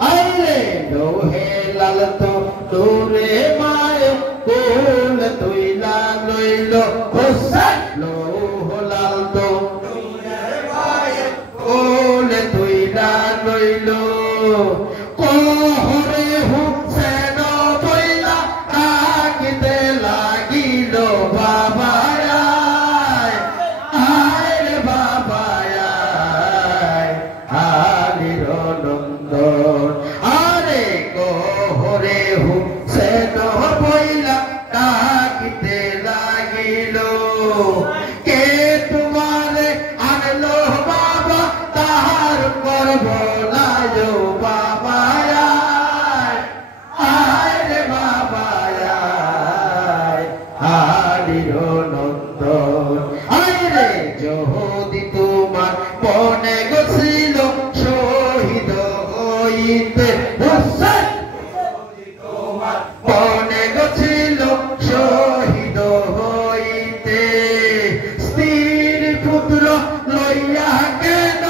I কোহরে Hussain বইলা ডাকিতে লাগিল বাবা আয় রে বাবা আয় আলীর নন্দন আরে কোহরে হুসেন বইলা ডাকিতে লাগিল কে তোমারে আনলো বাবা তাহার করব লাজ বাবা আয় রে বাবা আয় আলীর নন্দন আয় রে যদি তোমার মনে গছিল শহীদ হইতে হুসেন তোমার মনে গছিল শহীদ হইতে স্ত্রীর পুত্র লইয়া কেন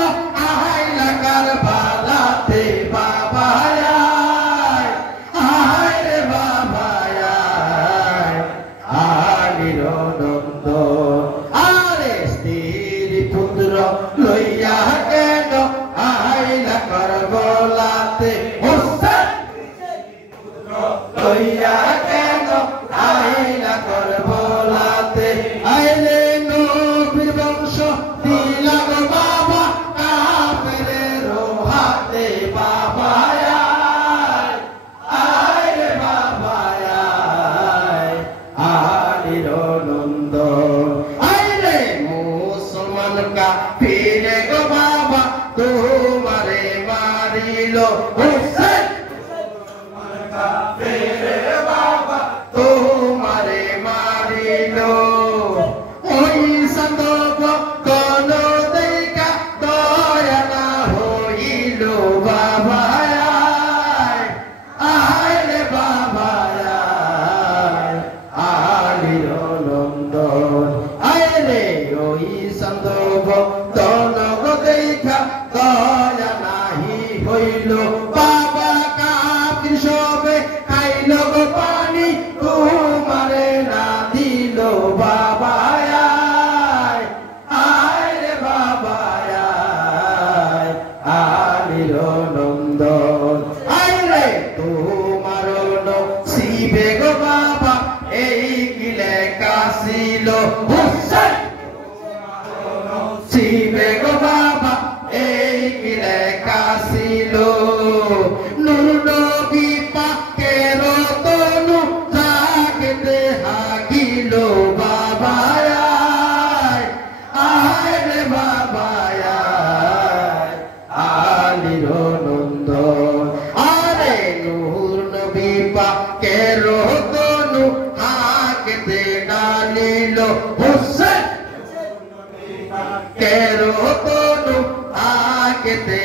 আইলা কারবালাতে বাবা আয় রে বাবা আয় আলীর নন্দন আরে স্ত্রীর পুত্র লইয়া কেন আইলা কারবালাতে হুসেন লইয়া কেন আইলা কারবালাতে আইলে নবীর বংশ দিলাম বাবা কাফেরের হাতে বাবা আয় রে বাবা আয় আলীর নন্দন আইলে মুসলমান কাফিরে গো বাবা তোমারে মারিল হুসেন কাফিরে বাবা তোমারে মারিল ওই সন্দব কোন দেখা দয়া না হইল বাবা আয় রে বাবা আয় আলীর নন্দন আয় রে ওই সন্দব তনগ দেখা দয়া নাহি হইল বাবা কাফির সবে খাইল গো পানি তোমারে না দিল বাবা আয় রে বাবা আয় আলীর নন্দন আয় রে তোমার নসিবে গো বাবা এই কি লেখা ছিল হুসেন নসিবে গো বাবা এই কি লেখা ছিল নূর নবী পাকের তনু জাগতে হাগিল বাবা আয় রে বাবা আয় আলীর নন্দন আরে নূর নবী পাকের তনু হাগতে ডালিল হুসেন কেরো তনু হাগতে